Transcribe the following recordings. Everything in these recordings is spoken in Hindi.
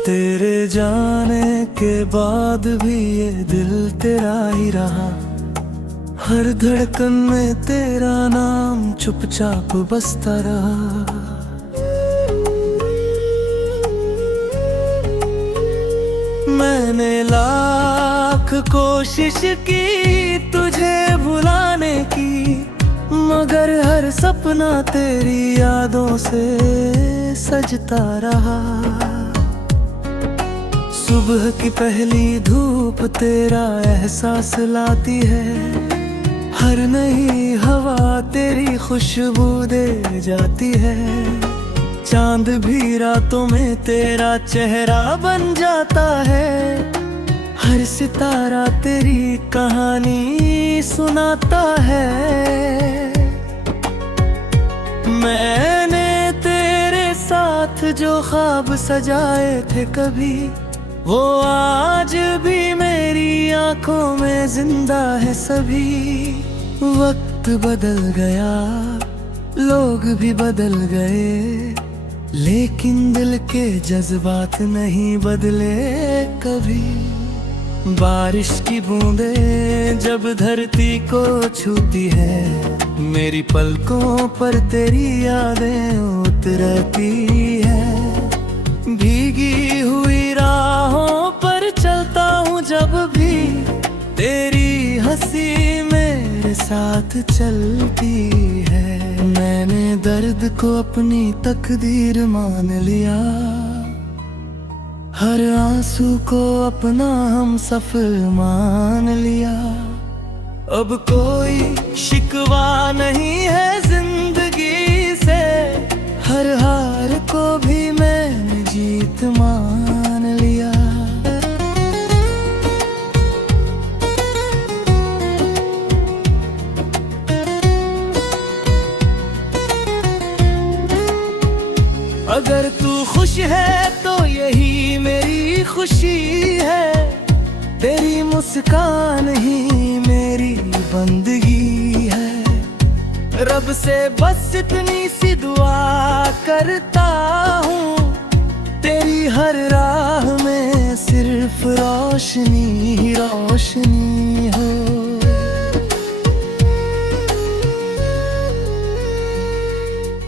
तेरे जाने के बाद भी ये दिल तेरा ही रहा। हर धड़कन में तेरा नाम चुपचाप बसता रहा। मैंने लाख कोशिश की तुझे भुलाने की, मगर हर सपना तेरी यादों से सजता रहा। सुबह की पहली धूप तेरा एहसास लाती है, हर नई हवा तेरी खुशबू दे जाती है। चांद भी रातों में तेरा चेहरा बन जाता है, हर सितारा तेरी कहानी सुनाता है। मैंने तेरे साथ जो ख्वाब सजाए थे कभी, वो आज भी मेरी आंखों में जिंदा है सभी। वक्त बदल गया, लोग भी बदल गए, लेकिन दिल के जज्बात नहीं बदले कभी। बारिश की बूंदें जब धरती को छूती है, मेरी पलकों पर तेरी यादें उतरती है। भीगी हुई राहों पर चलता हूँ जब भी, तेरी हंसी मेरे साथ चलती है। मैंने दर्द को अपनी तकदीर मान लिया, हर आंसू को अपना हम सफर मान लिया। अब कोई शिकवा नहीं है जिंदगी से, हर हार को भी मैंने जीत मान लिया। अगर तू खुश है तो यही मेरी खुशी है, तेरी मुस्कान ही मेरी बंदगी है। रब से बस इतनी सी दुआ करता हूँ, तेरी हर राह में सिर्फ रोशनी ही रोशनी हो।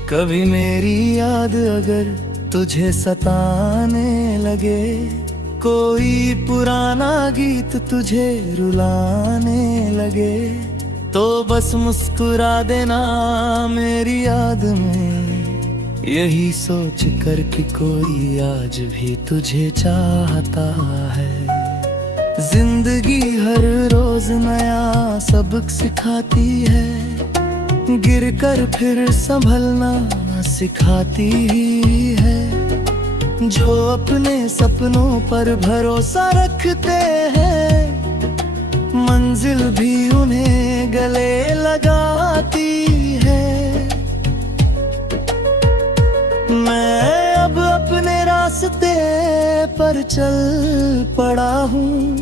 कभी मेरी याद अगर तुझे सताने लगे, कोई पुराना गीत तुझे रुलाने लगे, तो बस मुस्कुरा देना मेरी याद में, यही सोच कर कि कोई आज भी तुझे चाहता है। जिंदगी हर रोज नया सबक सिखाती है, गिर कर फिर संभलना सिखाती ही है। जो अपने सपनों पर भरोसा रखते हैं, मंजिल भी उन्हें गले लगाती है। मैं अब अपने रास्ते पर चल पड़ा हूँ,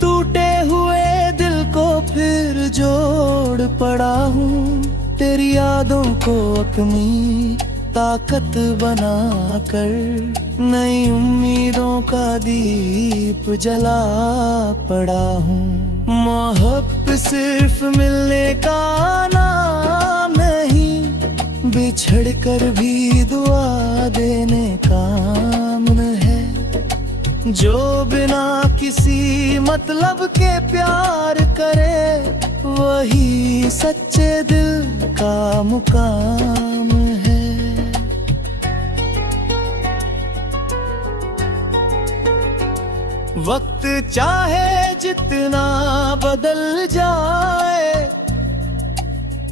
टूटे हुए दिल को फिर जोड़ पड़ा हूँ। तेरी यादों को अपनी ताकत बना कर, नई उम्मीदों का दीप जला पड़ा हूँ। मोहब्बत सिर्फ मिलने का नाम नहीं, बिछड़ कर भी दुआ देने का नाम है। जो बिना किसी मतलब के प्यार करे, वही सच्चे दिल का मुकाम है। वक्त चाहे जितना बदल जाए,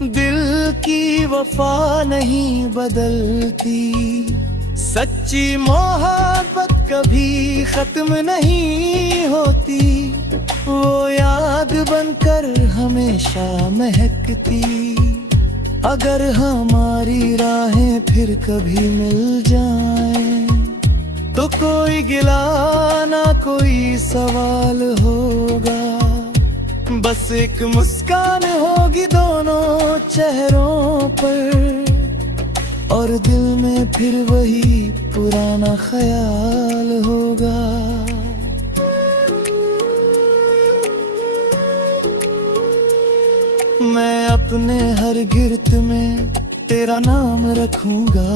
दिल की वफा नहीं बदलती। सच्ची मोहब्बत कभी खत्म नहीं होती, वो याद बनकर हमेशा महकती। अगर हमारी राहें फिर कभी मिल जाएं, तो कोई गिला ना कोई सवाल होगा, बस एक मुस्कान होगी दोनों चेहरों पर। और दिल में फिर वही पुराना ख्याल होगा। मैं अपने हर गिरत में तेरा नाम रखूंगा,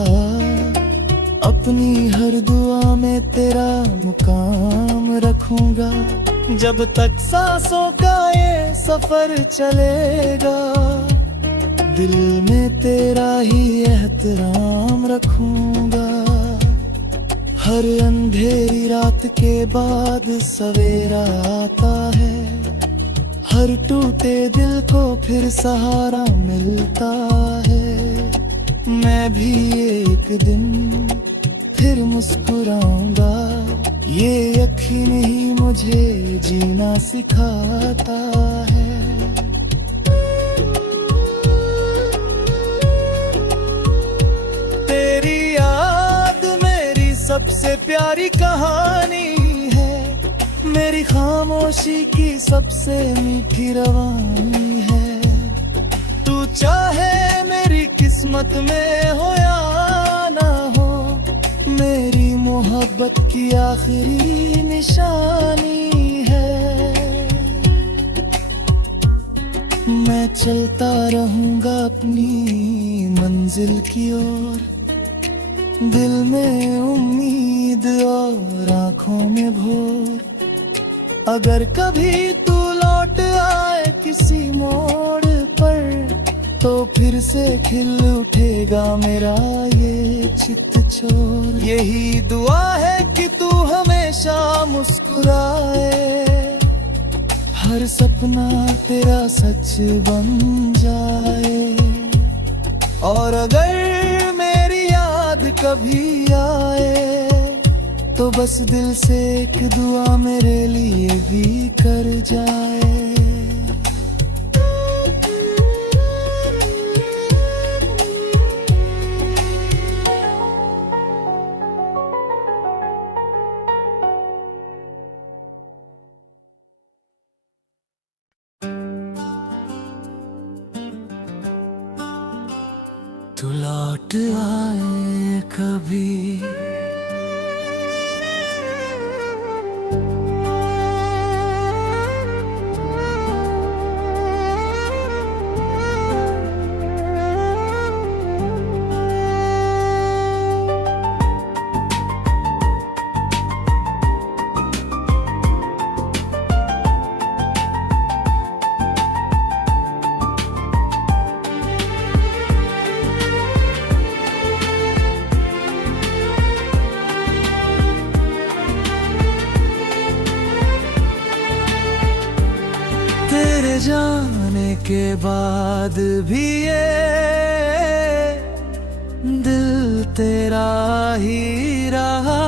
अपनी हर दुआ में तेरा मुकाम रखूंगा। जब तक सांसों का ये सफर चलेगा, दिल में तेरा ही एहतराम रखूंगा। हर अंधेरी रात के बाद सवेरा आता है, हर टूटे दिल को फिर सहारा मिलता है। मैं भी एक दिन फिर मुस्कुराऊंगा, ये यकीन ही मुझे जीना सिखाता है। तेरी याद मेरी सबसे प्यारी कहानी है, मेरी खामोशी की सबसे मीठी रवानी है। तू चाहे मेरी किस्मत में हो या ना हो, मेरी मोहब्बत की आखिरी निशानी है। मैं चलता रहूंगा अपनी मंजिल की ओर, दिल में उम्मीद और आंखों में भोर। अगर कभी तू लौट आए किसी मोड़ पर, तो फिर से खिल उठेगा मेरा ये चित छोर। यही दुआ है कि तू हमेशा मुस्कुराए, हर सपना तेरा सच बन जाए। और अगर मेरी याद कभी आए, तो बस दिल से एक दुआ मेरे लिए भी कर जाए। तू लौट आए कभी, तेरे जाने के बाद भी ये दिल तेरा ही रहा।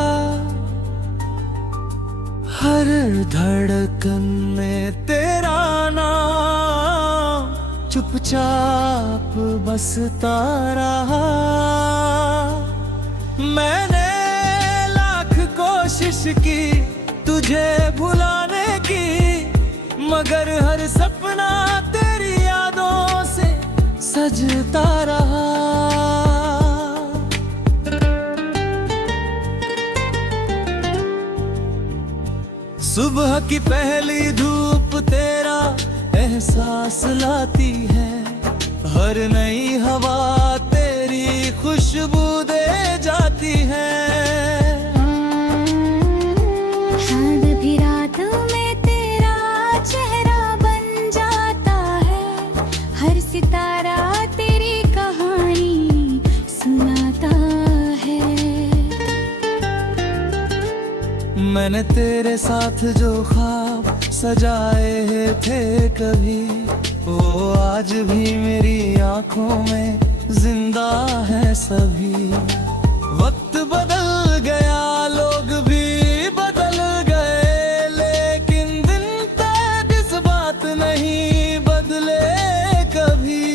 हर धड़कन में तेरा नाम चुपचाप बसता रहा। मैंने लाख कोशिश की तुझे भुलाने की, मगर हर सपना तेरी यादों से सजता रहा। सुबह की पहली धूप तेरा एहसास लाती है, हर नई हवा तेरी खुशबू दे जाती है। सितारा तेरी कहानी सुनाता है। मैंने तेरे साथ जो ख्वाब सजाए थे कभी, वो आज भी मेरी आंखों में जिंदा है सभी। वक्त बदल गया, लोग भी बदल गए, लेकिन दिन पे जज्बात नहीं बदले कभी।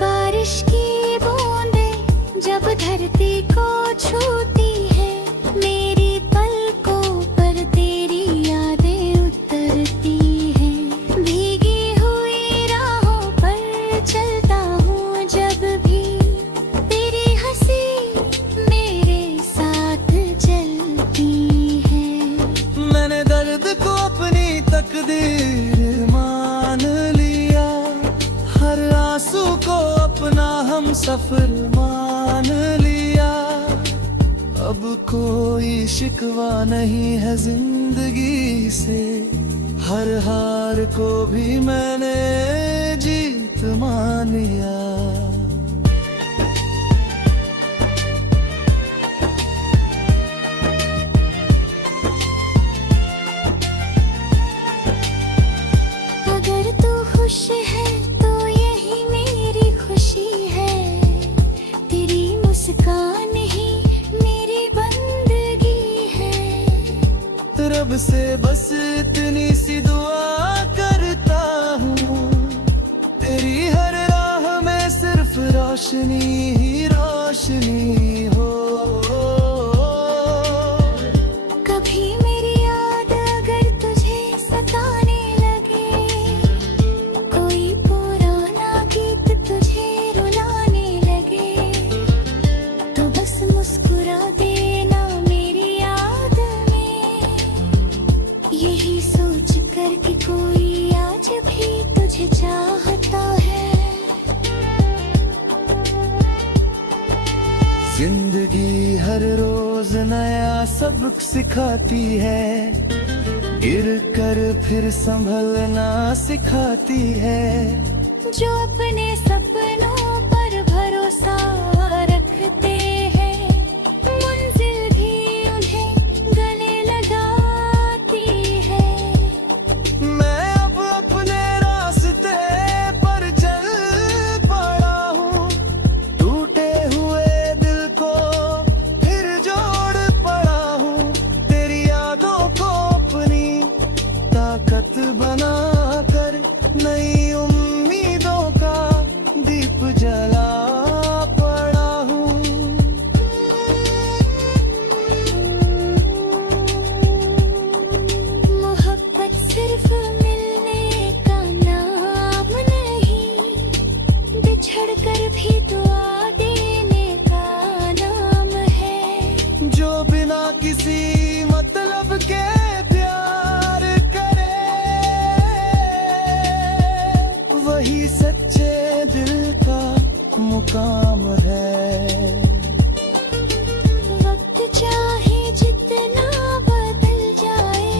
बारिश की बूंदें जब धरती को छूती है, मेरी पलकों पर तेरी यादें उतरती हैं। भीगी हुई सफर मान लिया। अब कोई शिकवा नहीं है जिंदगी से, हर हार को भी मैंने जीत मान लिया। अगर तू खुश है तो यही मेरी खुशी है, तेरी मुस्कान ही मेरी बंदगी है। रब से बस इतनी सी दुआ करता हूँ, तेरी हर राह में सिर्फ रोशनी ही रोशनी हो। कभी मेरी याद अगर तुझे सताने लगे, कोई पुराना गीत तुझे रुलाने लगे, तो बस मुस्कुरा देना मेरी याद में, यही सोच कर कि कोई आज भी तुझे चाहता है। जिंदगी हर रोज नया सबक सिखाती है, गिर कर फिर संभलना सिखाती है। जो अपने सपनों पर भरोसा रखते हैं, मंजिल भी उन्हें गले लगाती है। मैं अब अपने रास्ते पर चल पड़ा हूँ, टूटे हुए दिल को फिर जोड़ पड़ा हूँ। तेरी यादों को अपनी ताकत बना कर नई उम्मीदों का दीप जला पड़ा हूँ। मोहब्बत सिर्फ मिलने का नाम नहीं, बिछड़ कर भी दुआ देने का नाम है। जो बिना किसी मतलब के प्यार करे, वही सच्चे दिल का मुकाम है। वक्त चाहे जितना बदल जाए,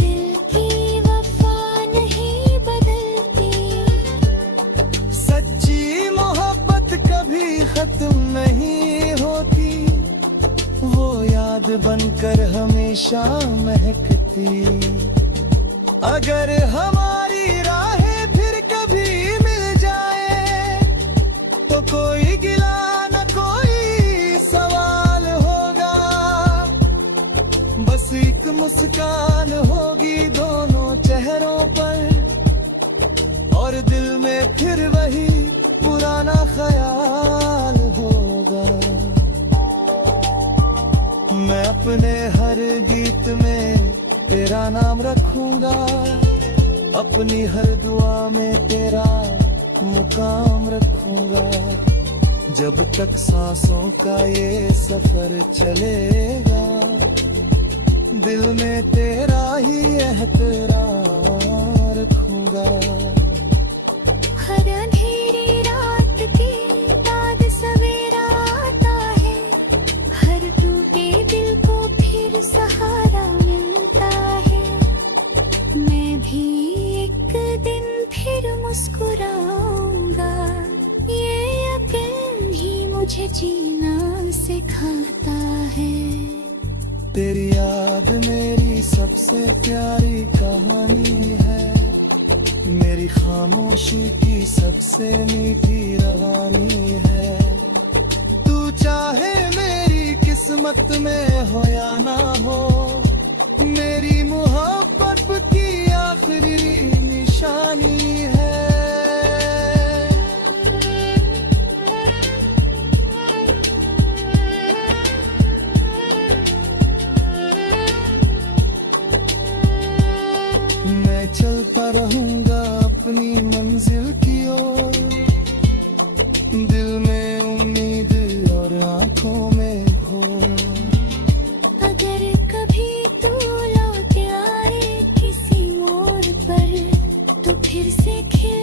दिल की वफा नहीं बदलती। सच्ची मोहब्बत कभी खत्म नहीं होती, वो याद बनकर हमेशा महकती। अगर हमारी राहें फिर कभी मिल जाए, तो कोई गिला न कोई सवाल होगा, बस एक मुस्कान होगी दोनों चेहरों पर, और दिल में फिर वही पुराना ख्याल होगा। मैं अपने हर गीत में तेरा नाम रखूंगा, अपनी हर दुआ में तेरा मुकाम रखूंगा। जब तक सांसों का ये सफर चलेगा, दिल में तेरा ही एहतराम रखूंगा। हर अंधेरी रात के बाद सवेरा आता है, हर टूटे दिल को फिर सहारा मिलता है। मैं भी एक दिन फिर मुस्कुराऊंगा, ये यकीन ही मुझे जीना सिखाता है। तेरी याद मेरी सबसे प्यारी कहानी है, मेरी खामोशी की सबसे मीठी रवानी है। तू चाहे मेरी किस्मत में हो या ना हो, मेरी मोहब्बत की आखिरी निशानी है। मैं चलता रहूंगा अपनी मंजिल की ओर, दिल में उम्मीद और आंखों में घोर। अगर कभी तू लौट आए किसी मोड़ पर, तो फिर से खिल